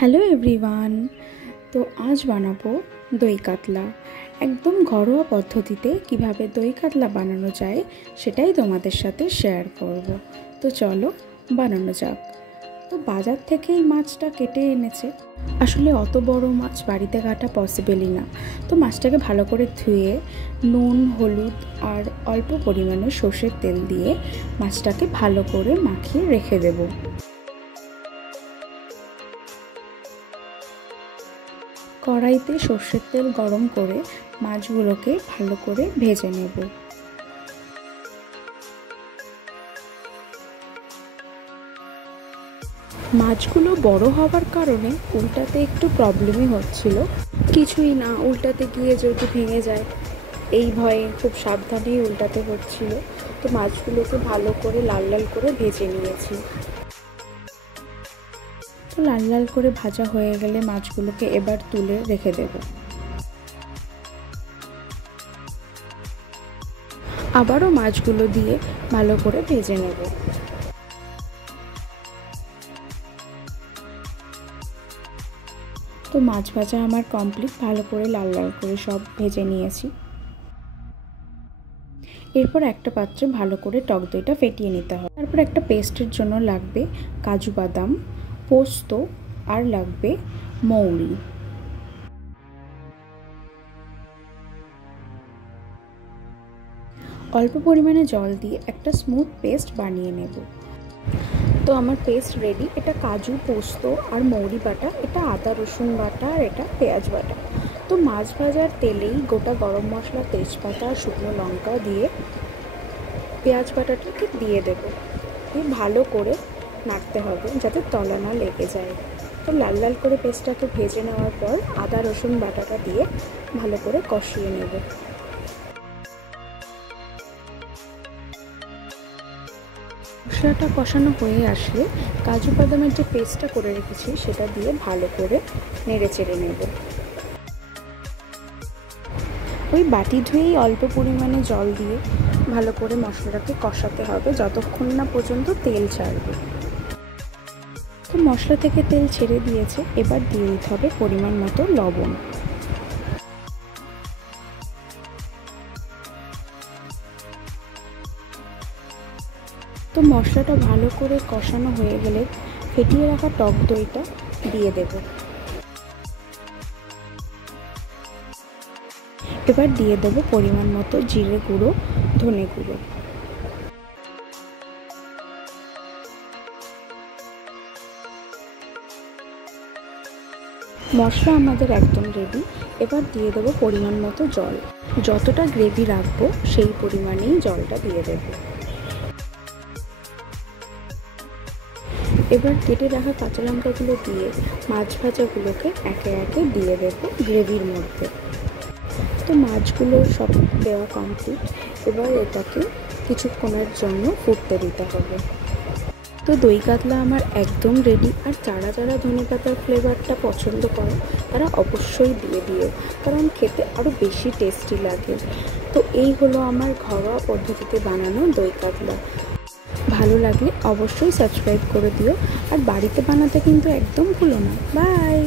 Hello everyone. তো আজ বানাবো দই কাতলা। একদম ঘরোয়া পদ্ধতিতে কিভাবে দই কাতলা বানানো যায় সেটাই তোমাদের সাথে শেয়ার করব। তো চলো বানানো যাক। তো বাজার থেকেই মাছটা কেটে এনেছে। আসলে অত বড় মাছ বাড়িতে কাটা পসিবলই না। তো মাছটাকে ভালো করে ধুয়ে নুন, হলুদ আর অল্প পরিমাণে সর্ষের তেল দিয়ে মাছটাকে ভালো করে মাখিয়ে রেখে দেবো। কড়াইতে সর্ষের তেল গরম করে মাছগুলোকে ভালো করে ভেজে নেব। মাছগুলো বড় হওয়ার কারণে উল্টাতে একটু প্রবলেমই হচ্ছিল। কিছুই না, উল্টাতে গিয়ে যদি ভেঙে যায় এই ভয়ে খুব সাবধানেই উল্টাতে হচ্ছিল। তো মাছগুলোকে ভালো করে লাল লাল করে ভেজে নিয়েছি। তো লাল লাল করে ভাজা হয়ে গেলে মাছগুলোকে এবার তুলে রেখে দেব। আবারও মাছগুলো দিয়ে ভালো করে ভেজে নেব। তো মাছ ভাজা আমার কমপ্লিট, ভালো করে লাল লাল করে সব ভেজে নিয়েছি। এরপর একটা পাত্রে ভালো করে টক দইটা ফেটিয়ে নিতে হবে। তারপর একটা পেস্টের জন্য লাগবে কাজু বাদাম, পোস্ত আর লাগবে মৌরি। অল্প পরিমাণে জল দিয়ে একটা স্মুথ পেস্ট বানিয়ে নেব। তো আমার পেস্ট রেডি। এটা কাজু, পোস্ত আর মৌরি বাটা, এটা আদা রসুন বাটা আর এটা পেঁয়াজ বাটা। তো মাছ ভাজার তেলেই গোটা গরম মশলা, তেজপাতা আর শুকনো লঙ্কা দিয়ে পেঁয়াজ বাটাটাকে দিয়ে দেবো। দিয়ে ভালো করে নাড়তে হবে যাতে তলা না লেগে যায়। তো লাল লাল করে পেস্টটাকে ভেজে নেওয়ার পর আদা রসুন বাটাটা দিয়ে ভালো করে কষিয়ে নেব। মশলাটা কষানো হয়ে আসলে কাজু বাদামের যে পেস্টটা করে রেখেছি সেটা দিয়ে ভালো করে নেড়ে চেড়ে নেব। ওই বাটি ধুয়েই অল্প পরিমাণে জল দিয়ে ভালো করে মশলাটাকে কষাতে হবে যতক্ষণ না পর্যন্ত তেল ছাড়বে। তো মশলা থেকে তেল ছেড়ে দিয়েছে, এবার দিয়ে দিতে হবে পরিমাণ মতো লবণ। তো মশলাটা ভালো করে কষানো হয়ে গেলে ফেটিয়ে রাখা টক দইটা দিয়ে দেব। এবার দিয়ে দেবো পরিমাণ মতো জিরে গুঁড়ো, ধনে গুঁড়ো। মশলা আমাদের একদম রেডি। এবার দিয়ে দেবো পরিমাণ মতো জল। যতটা গ্রেভি রাখবো সেই পরিমাণেই জলটা দিয়ে দেবো। এবার কেটে রাখা কাঁচা লঙ্কাগুলো দিয়ে মাছ ভাজাগুলোকে একে একে দিয়ে দেবো গ্রেভির মধ্যে। তো মাছগুলো সব দেওয়া কমপ্লিট। এবার এটাকে কিছুক্ষণের জন্য ফুটতে দিতে হবে। তো দই কাতলা আমার একদম রেডি। আর যারা যারা ধনেপাতার ফ্লেভারটা পছন্দ করে তারা অবশ্যই দিয়ে দিও, কারণ খেতে আরও বেশি টেস্টি লাগে। তো এই হলো আমার ঘরোয়া পদ্ধতিতে বানানো দই কাতলা। ভালো লাগলে অবশ্যই সাবস্ক্রাইব করে দিও, আর বাড়িতে বানাতে কিন্তু একদম ভুলো না। বাই।